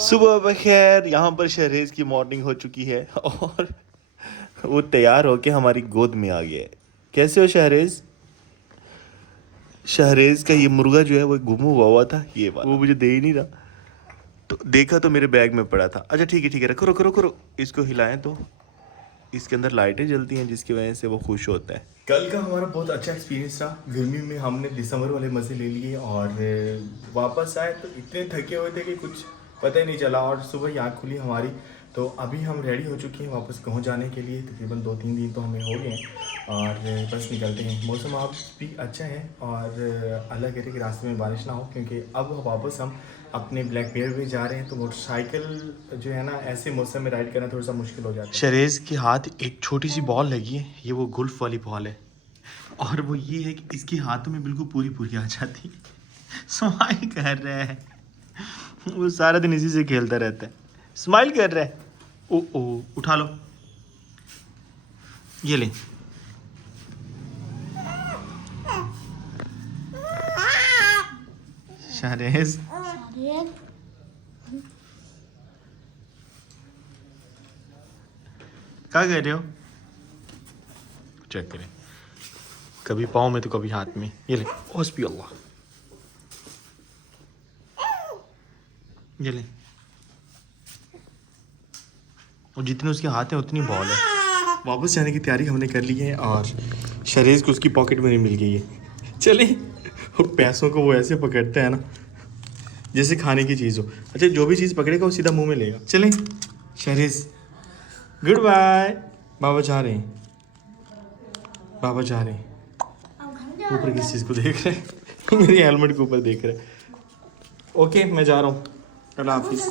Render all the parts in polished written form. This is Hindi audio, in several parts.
सुबह बखैर। यहाँ पर शहरेज की मॉर्निंग हो चुकी है और वो तैयार होके हमारी गोद में आ गया है। कैसे हो शहरेज? शहरेज का ये मुर्गा जो है वो गुम हुआ था, ये बात वो मुझे दे ही नहीं रहा। तो देखा तो मेरे बैग में पड़ा था। अच्छा ठीक है, रखो रखो रखो रखो। इसको हिलाएं तो इसके अंदर लाइटें जलती हैं जिसकी वजह से वो खुश होता है। कल का हमारा बहुत अच्छा एक्सपीरियंस था। गर्मी में हमने दिसंबर वाले मज़े ले लिए और वापस आए तो इतने थके हुए थे कि कुछ पता ही नहीं चला। और सुबह ही आँख खुली हमारी, तो अभी हम रेडी हो चुके हैं वापस गाँव जाने के लिए। तकरीबन 2-3 दिन तो हमें हो गए हैं और बस निकलते हैं। मौसम आप भी अच्छा है और अल्लाह करे कि रास्ते में बारिश ना हो, क्योंकि अब वापस हम अपने ब्लैक बेयर पे जा रहे हैं। तो मोटरसाइकिल जो है ना ऐसे मौसम में राइड करना थोड़ा सा मुश्किल हो जाता है। शरेज के हाथ एक छोटी सी बॉल लगी है, ये वो गुल्फ वाली बॉल है और वो ये है कि इसके हाथों में बिल्कुल पूरी पूरी आ जाती है। स्माइल कर रहा है, वो सारा दिन इसी से खेलता रहता है। स्माइल कर रहा है। ओ ओ उठा लो, ये ले। शरेज क्या कर रहे हो? चेक करें, कभी पाँव में तो कभी हाथ में। ये ले, हस्बी अल्लाह, ये ले। और जितने उसके हाथ हैं उतनी बॉल है। वापस जाने की तैयारी हमने कर ली है और शरेज को उसकी पॉकेट मनी मिल गई है। चले, वो पैसों को वो ऐसे पकड़ता है ना जैसे खाने की चीज़ हो। अच्छा, जो भी चीज़ पकड़ेगा वो सीधा मुंह में लेगा। चलें शरेज, गुड बाय। बाबा जा रहे हैं, बाबा जा रहे हैं। ऊपर किस चीज़ को देख रहे हैं? मेरी हेलमेट के ऊपर देख रहे हैं। ओके मैं जा रहा हूँ, अल्लाह हाफिज़।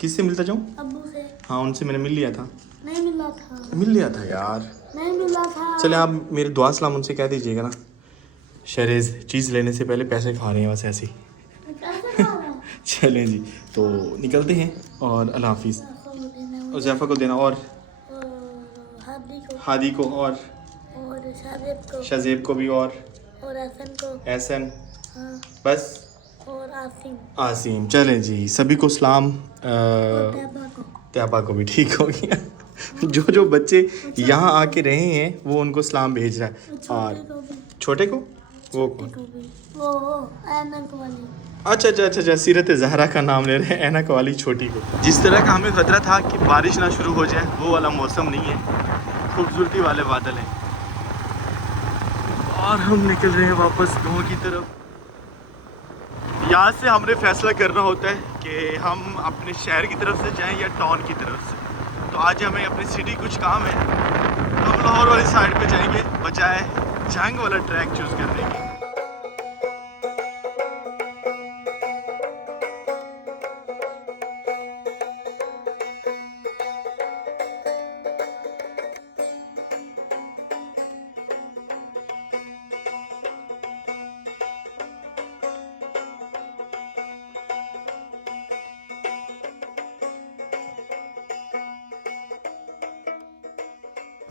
किससे मिलता जाऊँ? अब्बू से। हाँ उनसे मैंने मिल लिया था। नहीं मिला था। मिल लिया था यार, नहीं मिला था। चले आप मेरे दुआ सलाम उनसे कह दीजिएगा ना। शरेज चीज़ लेने से पहले पैसे खा रहे हैं बस ऐसे ही। चलें जी, तो निकलते हैं और अल्लाह हाफिज़। और जैफ़ा को देना और हादी को और शाजेब को भी और एहसन। हाँ। बस और आसिम। आसिम। चलें जी, सभी को सलाम। त्याबा को भी ठीक हो गया। जो जो बच्चे यहाँ आके रहे हैं वो उनको सलाम भेज रहा है। और छोटे को वो कौन? वो ऐनक वाली। अच्छा, सीरत ज़हरा का नाम ले रहे हैं, ऐनक वाली छोटी को। जिस तरह का हमें खतरा था कि बारिश ना शुरू हो जाए वो वाला मौसम नहीं है, खूबसूरती वाले बादल हैं। और हम निकल रहे हैं वापस गाँव की तरफ। यहाँ से हमने फैसला करना होता है कि हम अपने शहर की तरफ से जाएं या टाउन की तरफ से। तो आज हमें अपनी सिटी कुछ काम है, तो हम लाहौर वाली साइड पे जाएंगे बजाय जंग वाला ट्रैक चूज़ करने के।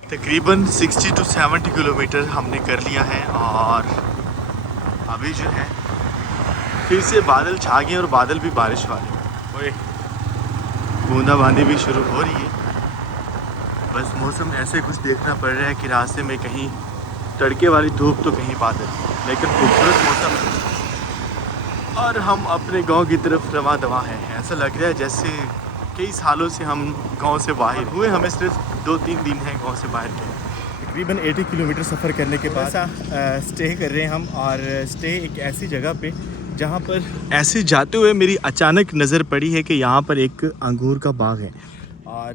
तकरीबन 60 to 70 किलोमीटर हमने कर लिया है और अभी जो है फिर से बादल छा गए और बादल भी बारिश वाले। ओए, बूंदाबांदी भी शुरू हो रही है। बस मौसम ऐसे कुछ देखना पड़ रहा है कि रास्ते में कहीं तड़के वाली धूप तो कहीं बादल, लेकिन खूबसूरत मौसम है। और हम अपने गांव की तरफ रवा दवा हैं। ऐसा लग रहा है जैसे कई सालों से हम गांव से बाहर हुए, हमें सिर्फ 2-3 दिन हैं गांव से बाहर गए। तकरीबन 80 किलोमीटर सफ़र करने के बाद स्टे कर रहे हैं हम। और स्टे एक ऐसी जगह पे जहाँ पर ऐसे जाते हुए मेरी अचानक नज़र पड़ी है कि यहाँ पर एक अंगूर का बाग है। और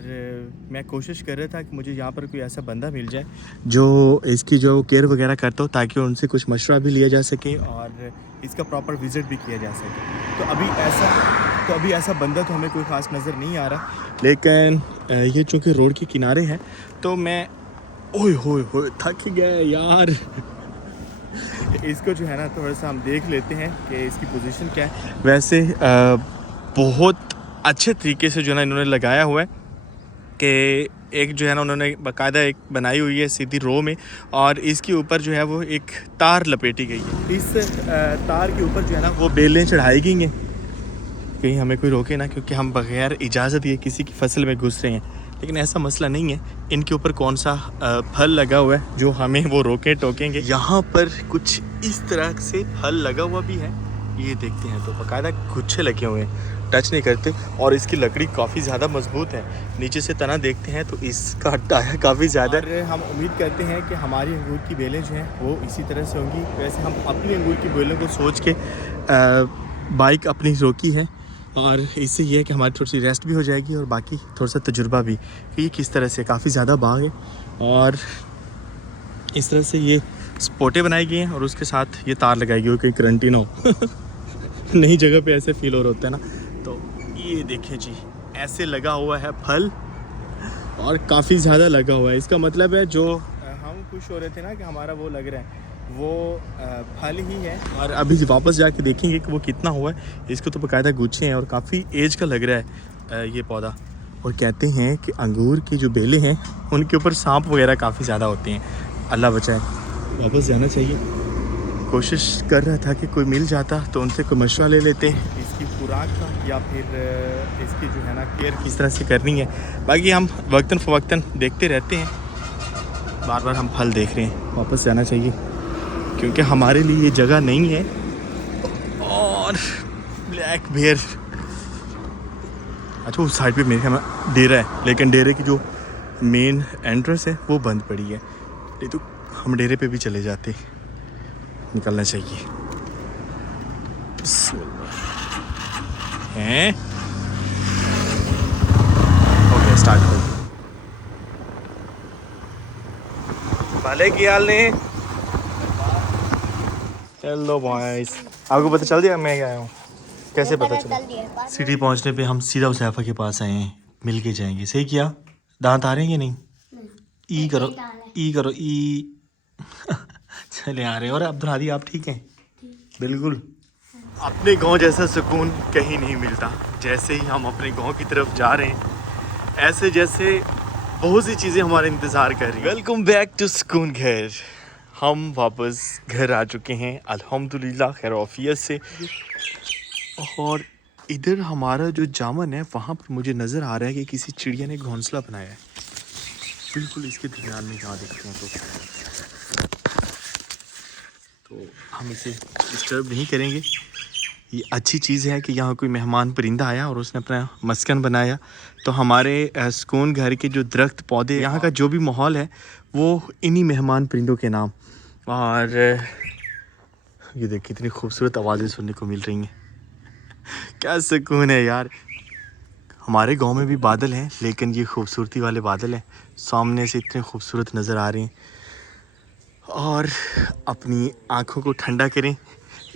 मैं कोशिश कर रहा था कि मुझे यहाँ पर कोई ऐसा बंदा मिल जाए जो इसकी जो केयर वगैरह करता हो, ताकि उनसे कुछ मशवरा भी लिया जा सके और इसका प्रॉपर विज़िट भी किया जा सके। तो अभी ऐसा बंदा तो हमें कोई ख़ास नज़र नहीं आ रहा, लेकिन ये चूँकि रोड के किनारे है तो मैं ओए होए थक गया यार। इसको जो है ना थोड़ा सा हम देख लेते हैं कि इसकी पोजीशन क्या है। वैसे बहुत अच्छे तरीके से जो है ना इन्होंने लगाया हुआ है कि एक जो है ना उन्होंने बाकायदा एक बनाई हुई है सीधी रो में, और इसके ऊपर जो है वो एक तार लपेटी गई है। इस तार के ऊपर जो है ना वो बेलें चढ़ाई गई हैं कहीं हमें कोई रोके ना, क्योंकि हम बगैर इजाज़त ये किसी की फसल में घुस रहे हैं। लेकिन ऐसा मसला नहीं है, इनके ऊपर कौन सा फल लगा हुआ है जो हमें वो रोके टोकेंगे। यहाँ पर कुछ इस तरह से फल लगा हुआ भी है, ये देखते हैं तो बाकायदा गुच्छे लगे हुए हैं, टच नहीं करते। और इसकी लकड़ी काफ़ी ज़्यादा मजबूत है। नीचे से तना देखते हैं तो इसका टाया काफ़ी ज़्यादा है। हम उम्मीद करते हैं कि हमारी अंगूर की बेलें जो हैं वो इसी तरह से होंगी। वैसे हम अपनी अंगूर की बेलों को सोच के बाइक अपनी रोकी है, और इससे ये है कि हमारी थोड़ी सी रेस्ट भी हो जाएगी और बाकी थोड़ा सा तजुर्बा भी कि ये किस तरह से काफ़ी ज़्यादा बाग है। और इस तरह से ये स्पोटे बनाई गई हैं और उसके साथ ये तार लगाई गई हो, कहीं करंट ही ना हो। नई जगह पे ऐसे फील हो रहा होता है ना। तो ये देखिए जी, ऐसे लगा हुआ है फल और काफ़ी ज़्यादा लगा हुआ है। इसका मतलब है जो हम खुश हो रहे थे ना कि हमारा वो लग रहा है, वो फल ही है। और अभी वापस जाके देखेंगे कि वो कितना हुआ है। इसको तो बाकायदा गुच्छे हैं और काफ़ी एज का लग रहा है ये पौधा। और कहते हैं कि अंगूर की जो बेलें हैं उनके ऊपर सांप वगैरह काफ़ी ज़्यादा होते हैं, अल्लाह बचाए। वापस जाना चाहिए। कोशिश कर रहा था कि कोई मिल जाता तो उनसे कोई मशवरा ले लेते हैं इसकी खुराक का, या फिर इसकी जो है ना केयर किस तरह से करनी है। बाकी हम वक्तन फ़वक्तन देखते रहते हैं, बार बार हम फल देख रहे हैं। वापस जाना चाहिए क्योंकि हमारे लिए ये जगह नहीं है। और ब्लैक बेयर, अच्छा उस साइड पे मेरे ख्याल में डेरा है, लेकिन डेरे की जो मेन एंट्रेंस है वो बंद पड़ी है। नहीं तो हम डेरे पे भी चले जाते, निकलना चाहिए। हैं ओके, स्टार्ट करो। भले की हाल ने। हेलो बॉयज, आपको पता चल दिया मैं आया हूँ? कैसे पता चला? सिटी पहुँचने पे हम सीधा उसैफा के पास आए हैं, मिल के जाएंगे। सही किया? दांत आ रहे हैं कि नहीं? ई करो, ई करो, ई। चले आ रहे हैं। और अब्दुल हादी आप ठीक हैं? बिल्कुल। अपने गांव जैसा सुकून कहीं नहीं मिलता। जैसे ही हम अपने गांव की तरफ जा रहे हैं, ऐसे जैसे बहुत सी चीज़ें हमारे इंतज़ार कर रही हैं। वेलकम बैक टू सुकून घर। हम वापस घर आ चुके हैं अल्हम्दुलिल्लाह खैरआफियत से। और इधर हमारा जो जामन है वहाँ पर मुझे नज़र आ रहा है कि किसी चिड़िया ने घोंसला बनाया है, बिल्कुल इसके दरमियान में। जहाँ देखते हैं तो हम इसे डिस्टर्ब नहीं करेंगे। ये अच्छी चीज़ है कि यहाँ कोई मेहमान परिंदा आया और उसने अपना मस्कन बनाया। तो हमारे सुकून घर के जो दरख्त पौधे, यहाँ का जो भी माहौल है वो इन्हीं मेहमान परिंदों के नाम। और ये देखिए कितनी खूबसूरत आवाज़ें सुनने को मिल रही हैं। क्या सुकून है यार। हमारे गांव में भी बादल हैं, लेकिन ये खूबसूरती वाले बादल हैं, सामने से इतने खूबसूरत नज़र आ रहे हैं। और अपनी आँखों को ठंडा करें,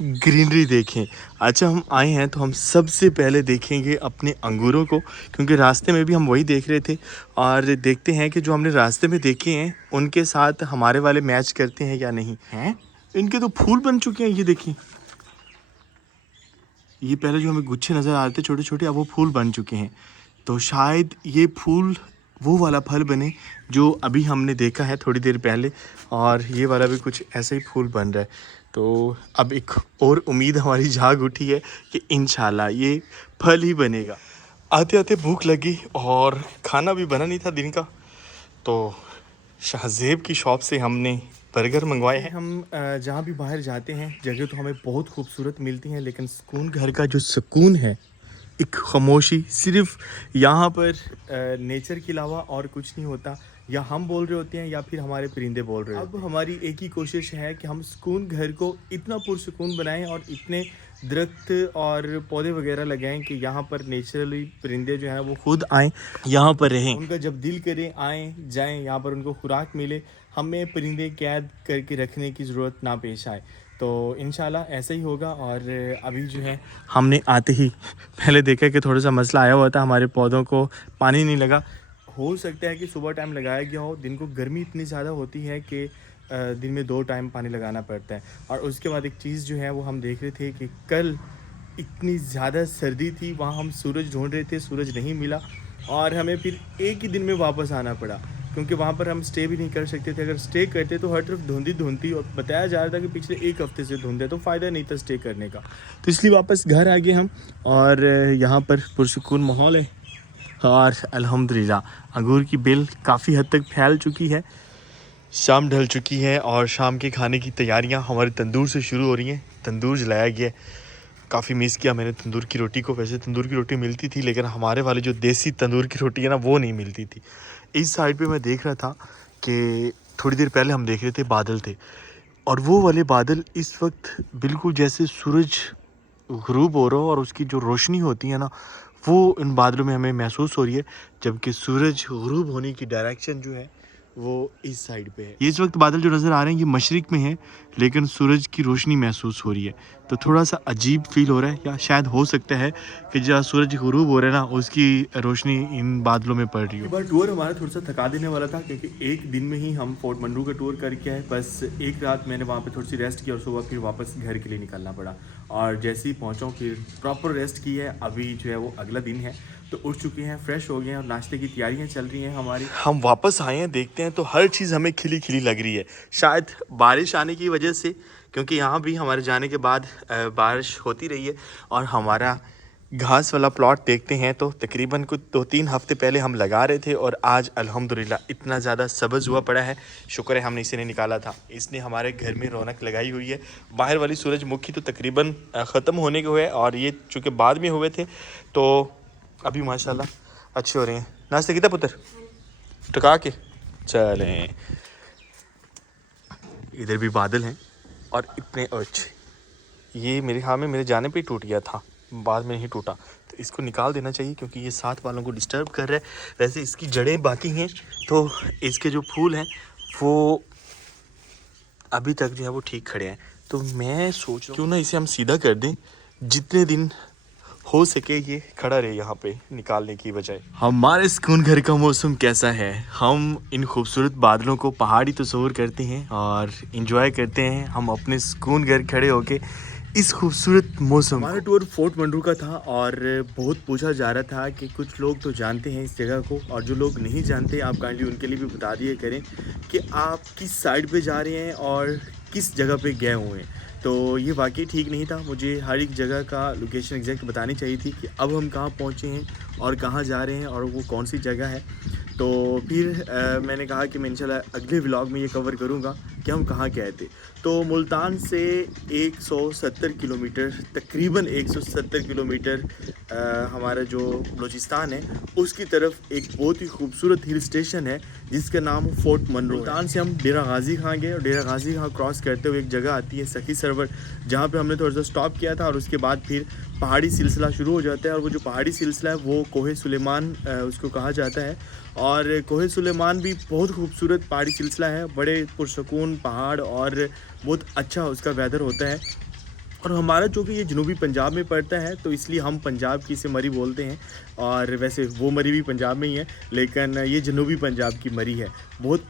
ग्रीनरी देखें। अच्छा हम आए हैं तो हम सबसे पहले देखेंगे अपने अंगूरों को, क्योंकि रास्ते में भी हम वही देख रहे थे। और देखते हैं कि जो हमने रास्ते में देखे हैं उनके साथ हमारे वाले मैच करते हैं या नहीं। हैं इनके तो फूल बन चुके हैं, ये देखिए। ये पहले जो हमें गुच्छे नज़र आ रहे थे छोटे छोटे, अब वो फूल बन चुके हैं। तो शायद ये फूल वो वाला फल बने जो अभी हमने देखा है थोड़ी देर पहले। और ये वाला भी कुछ ऐसा ही फूल बन रहा है। तो अब एक और उम्मीद हमारी जाग उठी है कि इंशाल्लाह ये फल ही बनेगा। आते आते भूख लगी और खाना भी बना नहीं था दिन का, तो शाहज़ेब की शॉप से हमने बर्गर मंगवाए हैं। हम जहाँ भी बाहर जाते हैं जगह तो हमें बहुत खूबसूरत मिलती हैं, लेकिन सुकून घर का जो सुकून है, एक खामोशी, सिर्फ यहाँ पर नेचर के अलावा और कुछ नहीं होता। या हम बोल रहे होते हैं या फिर हमारे परिंदे बोल रहे होते हैं। अब हमारी एक ही कोशिश है कि हम सुकून घर को इतना पुरसुकून बनाएं और इतने दरख्त और पौधे वगैरह लगाएं कि यहाँ पर नेचुरली परिंदे जो हैं वो खुद आएँ, यहाँ पर रहें। उनका जब दिल करे आएँ जाएँ, यहाँ पर उनको खुराक मिले, हमें परिंदे कैद करके रखने की ज़रूरत ना पेश आए। तो इंशाल्लाह ऐसा ही होगा। और अभी जो है हमने आते ही पहले देखा कि थोड़ा सा मसला आया हुआ था, हमारे पौधों को पानी नहीं लगा। हो सकता है कि सुबह टाइम लगाया गया हो, दिन को गर्मी इतनी ज़्यादा होती है कि दिन में 2 टाइम पानी लगाना पड़ता है। और उसके बाद एक चीज़ जो है वो हम देख रहे थे कि कल इतनी ज़्यादा सर्दी थी, वहाँ हम सूरज ढूंढ रहे थे, सूरज नहीं मिला और हमें फिर एक ही दिन में वापस आना पड़ा। क्योंकि वहाँ पर हम स्टे भी नहीं कर सकते थे। अगर स्टे करते तो हर तरफ धुंधी धुंधी, और बताया जा रहा था कि पिछले 1 हफ्ते से धुंध है, तो फ़ायदा नहीं था स्टे करने का। तो इसलिए वापस घर आ गए हम, और यहाँ पर पुरसुकून माहौल है। और अल्हम्दुलिल्लाह अंगूर की बेल काफ़ी हद तक फैल चुकी है, शाम ढल चुकी है और शाम के खाने की तैयारियां हमारे तंदूर से शुरू हो रही हैं। तंदूर जलाया गया है, काफ़ी मिस किया मैंने तंदूर की रोटी को। वैसे तंदूर की रोटी मिलती थी, लेकिन हमारे वाले जो देसी तंदूर की रोटी है ना, वो नहीं मिलती थी। इस साइड पे मैं देख रहा था कि थोड़ी देर पहले हम देख रहे थे बादल थे, और वो वाले बादल इस वक्त बिल्कुल जैसे सूरज गुरूब हो रहा हो, और उसकी जो रोशनी होती है ना, वो इन बादलों में हमें महसूस हो रही है। जबकि सूरज गुरूब होने की डायरेक्शन जो है वो इस साइड पे है। ये इस वक्त बादल जो नज़र आ रहे हैं ये मशरिक में है, लेकिन सूरज की रोशनी महसूस हो रही है, तो थोड़ा सा अजीब फील हो रहा है। या शायद हो सकता है कि जहाँ सूरज गुरूब हो रहा है ना, उसकी रोशनी इन बादलों में पड़ रही हो। बार टूर हमारा थोड़ा सा थका देने वाला था, क्योंकि एक दिन में ही हम फोर्ट मंडरू का टूर करके आए। बस एक रात मैंने वहाँ पे थोड़ी सी रेस्ट की, और सुबह फिर वापस घर के लिए निकलना पड़ा। और जैसे ही पहुँचा फिर प्रॉपर रेस्ट की है। अभी जो है वो अगला दिन है, तो उठ चुके हैं, फ्रेश हो गए हैं, और नाश्ते की तैयारियां चल रही हैं हमारी। हम वापस आए हैं, देखते हैं तो हर चीज़ हमें खिली खिली लग रही है। शायद बारिश आने की वजह से, क्योंकि यहाँ भी हमारे जाने के बाद बारिश होती रही है। और हमारा घास वाला प्लॉट देखते हैं तो तकरीबन कुछ 2-3 हफ्ते पहले हम लगा रहे थे, और आज अल्हम्दुलिल्लाह इतना ज़्यादा सब्ज़ हुआ पड़ा है। शुक्र है हमने इसे नहीं निकाला था, इसने हमारे घर में रौनक लगाई हुई है। बाहर वाली सूरजमुखी तो तकरीबन ख़त्म होने के हुए, और ये चूँकि बाद में हुए थे तो अभी माशाल्लाह अच्छे हो रहे हैं। नाश्ते कितना पुत्र टका के चलें। इधर भी बादल हैं, और इतने अच्छे, ये मेरे हाँ में मेरे जाने पे ही टूट गया था, बाद में नहीं टूटा। तो इसको निकाल देना चाहिए, क्योंकि ये साथ वालों को डिस्टर्ब कर रहा है। वैसे इसकी जड़ें बाकी हैं, तो इसके जो फूल हैं वो अभी तक जो है वो ठीक खड़े हैं। तो मैं सोच रहा हूँ क्यों ना इसे हम सीधा कर दें, जितने दिन हो सके ये खड़ा रहे यहाँ पे निकालने की बजाय। हमारे सुकून घर का मौसम कैसा है? हम इन खूबसूरत बादलों को पहाड़ी तस्वर करते हैं और इंजॉय करते हैं हम अपने सुकून घर खड़े होके इस खूबसूरत मौसम। हमारा टूर फोर्ट मंडरू का था, और बहुत पूछा जा रहा था कि कुछ लोग तो जानते हैं इस जगह को, और जो लोग नहीं जानते आप काइंडली उनके लिए भी बता दिए करें कि आप किस साइड पे जा रहे हैं और किस जगह पे गए हुए हैं। तो ये वाकई ठीक नहीं था, मुझे हर एक जगह का लोकेशन एग्जैक्ट बतानी चाहिए थी कि अब हम कहाँ पहुँचे हैं और कहाँ जा रहे हैं और वो कौन सी जगह है। तो फिर मैंने कहा कि मैं इंशाल्लाह अगले व्लॉग में ये कवर करूँगा कि हम कहाँ गए थे। तो मुल्तान से 170 किलोमीटर, तकरीबन 170 किलोमीटर हमारा जो बलूचिस्तान है उसकी तरफ एक बहुत ही खूबसूरत हिल स्टेशन है जिसका नाम फोर्ट मंडरू। मुल्तान से हम डेरा गाजी खां गए, और डेरा गाजी खां क्रॉस करते हुए एक जगह आती है सखी सरवर, जहाँ पे हमने थोड़ा सा स्टॉप किया था, और उसके बाद फिर पहाड़ी सिलसिला शुरू हो जाता है। और वो जो पहाड़ी सिलसिला है वो कोहे सुलेमान उसको कहा जाता है, और कोहे सुलेमान भी बहुत खूबसूरत पहाड़ी सिलसिला है, बड़े पुरसकून पहाड़, और बहुत अच्छा उसका वेदर होता है। और हमारा जो कि ये जनूबी पंजाब में पड़ता है, तो इसलिए हम पंजाब की इसे मरी बोलते हैं, और वैसे वो मरी भी पंजाब में ही है, लेकिन ये जनूबी पंजाब की मरी है। बहुत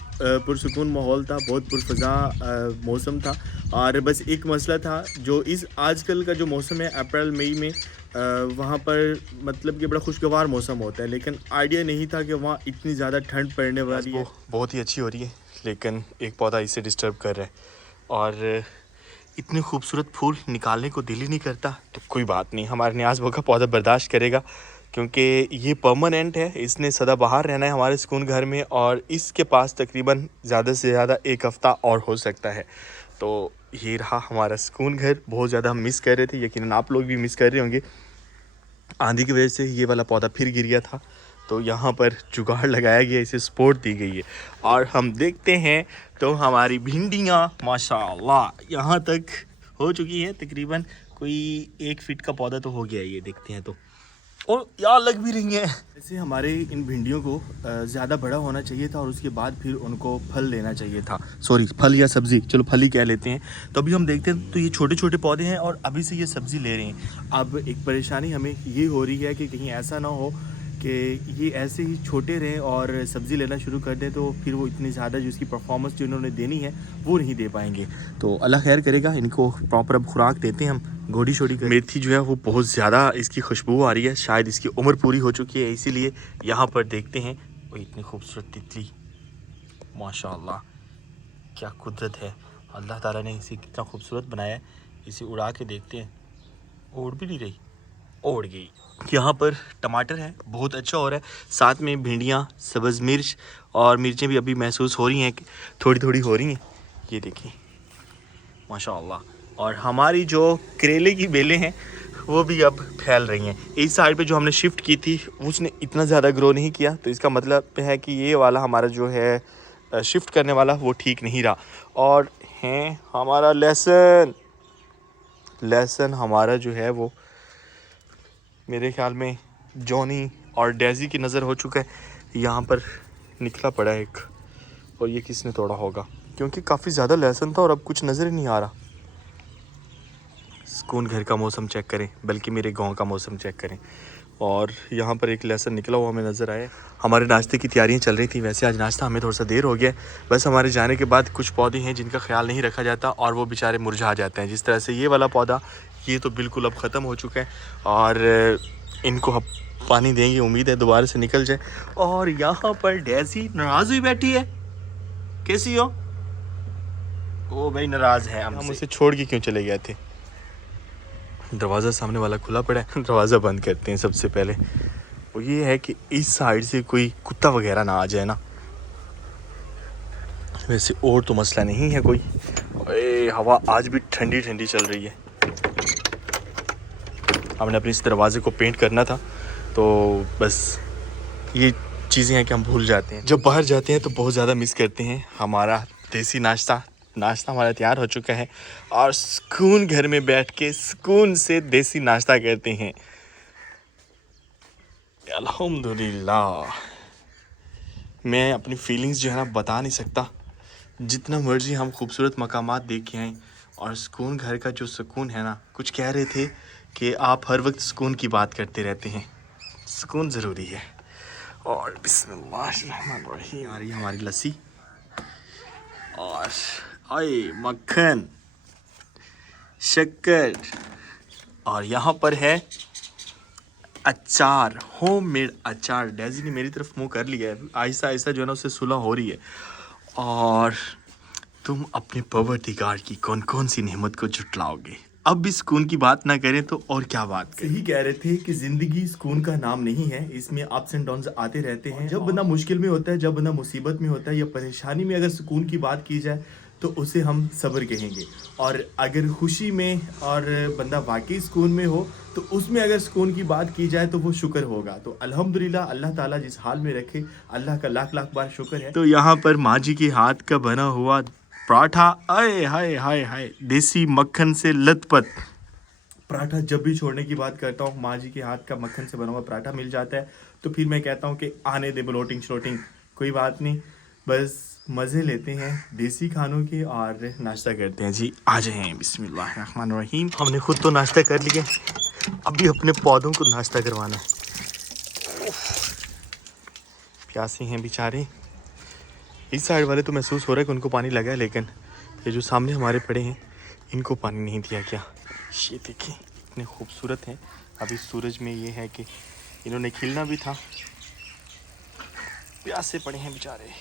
पुरसकून माहौल था, बहुत पुरफ़ज़ा मौसम था, और बस एक मसला था जो इस आजकल का जो मौसम है अप्रैल मई में वहाँ पर मतलब कि बड़ा खुशगवार मौसम होता है, लेकिन आइडिया नहीं था कि वहाँ इतनी ज़्यादा ठंड पड़ने वाली है। बहुत ही अच्छी हो रही है, लेकिन एक पौधा इसे डिस्टर्ब कर रहा है, और इतने खूबसूरत फूल निकालने को दिल ही नहीं करता। तो कोई बात नहीं, हमारे न्याज़ का पौधा बर्दाश्त करेगा, क्योंकि ये परमानेंट है, इसने सदाबहार रहना है हमारे सुकून घर में, और इसके पास तकरीबन ज़्यादा से ज़्यादा 1 हफ़्ता और हो सकता है। तो ये रहा हमारा सुकून घर, बहुत ज़्यादा हम मिस कर रहे थे, यकीनन आप लोग भी मिस कर रहे होंगे। आंधी की वजह से ये वाला पौधा फिर गिर गया था, तो यहाँ पर जुगाड़ लगाया गया, इसे सपोर्ट दी गई है। और हम देखते हैं तो हमारी भिंडियाँ माशाल्लाह यहाँ तक हो चुकी है, तकरीबन कोई 1 फीट का पौधा तो हो गया है, ये देखते हैं तो, और यार लग भी रही है। ऐसे हमारे इन भिंडियों को ज़्यादा बड़ा होना चाहिए था, और उसके बाद फिर उनको फल देना चाहिए था, सॉरी फल या सब्ज़ी, चलो फल ही कह लेते हैं। तो अभी हम देखते हैं तो ये छोटे छोटे पौधे हैं, और अभी से ये सब्ज़ी ले रहे हैं। अब एक परेशानी हमें ये हो रही है कि कहीं ऐसा ना हो कि ये ऐसे ही छोटे रहें और सब्ज़ी लेना शुरू कर दें, तो फिर वो इतनी ज़्यादा जो उसकी परफॉर्मेंस जो इन्होंने देनी है वो नहीं दे पाएंगे। तो अल्लाह खैर करेगा, इनको प्रॉपर अब खुराक देते हैं हम, घोड़ी छोड़ी। मेथी जो है वो बहुत ज़्यादा इसकी खुशबू आ रही है, शायद इसकी उम्र पूरी हो चुकी है, इसीलिए यहाँ पर देखते हैं। वो इतनी खूबसूरत तितली माशाल्लाह, क्या कुदरत है। अल्लाह ताला ने इसे कितना खूबसूरत बनाया है। इसे उड़ा के देखते हैं, उड़ भी नहीं रही, उड़ गई। यहाँ पर टमाटर है, बहुत अच्छा हो रहा है। साथ में भिंडियाँ, सब्ज़ मिर्च और मिर्चें भी अभी महसूस हो रही हैं, थोड़ी थोड़ी हो रही हैं। ये देखिए माशाल्लाह। और हमारी जो करेले की बेलें हैं वो भी अब फैल रही हैं। इस साइड पे जो हमने शिफ्ट की थी उसने इतना ज़्यादा ग्रो नहीं किया, तो इसका मतलब है कि ये वाला हमारा जो है शिफ्ट करने वाला वो ठीक नहीं रहा। और हैं हमारा लहसुन हमारा जो है वो मेरे ख्याल में जॉनी और डेज़ी की नज़र हो चुका है। यहाँ पर निकला पड़ा है एक, और ये किसने तोड़ा होगा, क्योंकि काफ़ी ज़्यादा लहसुन था और अब कुछ नज़र ही नहीं आ रहा। सुकून घर का मौसम चेक करें, बल्कि मेरे गांव का मौसम चेक करें। और यहाँ पर एक लहसुन निकला हुआ हमें नज़र आया। हमारे नाश्ते की तैयारियाँ चल रही थी। वैसे आज नाश्ता हमें थोड़ा सा देर हो गया, बस हमारे जाने के बाद कुछ पौधे हैं जिनका ख्याल नहीं रखा जाता और वो बेचारे मुरझा जाते हैं। जिस तरह से ये वाला पौधा, ये तो बिल्कुल अब ख़त्म हो चुका है और इनको अब पानी देंगे, उम्मीद है दोबारा से निकल जाए। और यहाँ पर डेज़ी नाराज़ हुई बैठी है। कैसी हो? ओ भाई नाराज़ है हमसे। हम उसे छोड़ के क्यों चले गए थे? दरवाज़ा सामने वाला खुला पड़ा है, दरवाज़ा बंद करते हैं सबसे पहले। वो ये है कि इस साइड से कोई कुत्ता वगैरह ना आ जाए ना। वैसे और तो मसला नहीं है कोई। हवा आज भी ठंडी ठंडी चल रही है। हमने अपने इस दरवाजे को पेंट करना था, तो बस ये चीज़ें हैं कि हम भूल जाते हैं। जब बाहर जाते हैं तो बहुत ज़्यादा मिस करते हैं हमारा देसी नाश्ता हमारा तैयार हो चुका है और सुकून घर में बैठ के सुकून से देसी नाश्ता करते हैं। अल्हम्दुलिल्लाह। मैं अपनी फीलिंग्स जो है ना बता नहीं सकता। जितना मर्जी हम खूबसूरत मकामात देख के आएँ और सुकून घर का जो सुकून है ना, कुछ कह रहे थे कि आप हर वक्त सुकून की बात करते रहते हैं। सुकून ज़रूरी है। और बिस्मिल्लाहिर्रहमानिर्रहीम आ रही है हमारी लस्सी और आए मक्खन, शक्कर, और यहाँ पर है अचार, होममेड अचार। डेज़ी ने मेरी तरफ मुंह कर लिया है, आहिस्ता आहिस्ता जो है ना उससे सुलह हो रही है। और तुम अपने परवरदिगार की कौन कौन सी नेमत को झुटलाओगे? अब भी सुकून की बात ना करें तो और क्या बात करें। सही कह रहे थे कि जिंदगी सुकून का नाम नहीं है, इसमें अप्स एंड डाउन्स आते रहते हैं। जब बंदा मुश्किल में होता है, जब बंदा मुसीबत में होता है या परेशानी में, अगर सुकून की बात की जाए तो उसे हम सब्र कहेंगे। और अगर खुशी में और बंदा वाकई सुकून में हो तो उसमें अगर सुकून की बात की जाए तो वो शुक्र होगा। तो अल्हम्दुलिल्लाह, अल्लाह ताला जिस हाल में रखे, अल्लाह का लाख लाख बार शुक्र है। तो यहाँ पर माँ जी के हाथ का बना हुआ पराठा, आए हाय हाय हाय, देसी मक्खन से लथपथ पराठा। जब भी छोड़ने की बात करता हूँ, माँ जी के हाथ का मक्खन से बना हुआ पराठा मिल जाता है तो फिर मैं कहता हूँ कि आने दे ब्लोटिंग श्लोटिंग, कोई बात नहीं, बस मज़े लेते हैं देसी खानों के और नाश्ता करते हैं। जी आ जाएं, बिस्मिल्लाहिर्रहमानिर्रहीम। हमने खुद तो नाश्ता कर लिया, अभी अपने पौधों को नाश्ता करवाना है। प्यासे हैं बेचारे। इस साइड वाले तो महसूस हो रहा है कि उनको पानी लगा है, लेकिन ये जो सामने हमारे पड़े हैं इनको पानी नहीं दिया गया। ये देखिए इतने खूबसूरत हैं। अभी सूरज में ये है कि इन्होंने खिलना भी था, प्यासे पड़े हैं बेचारे।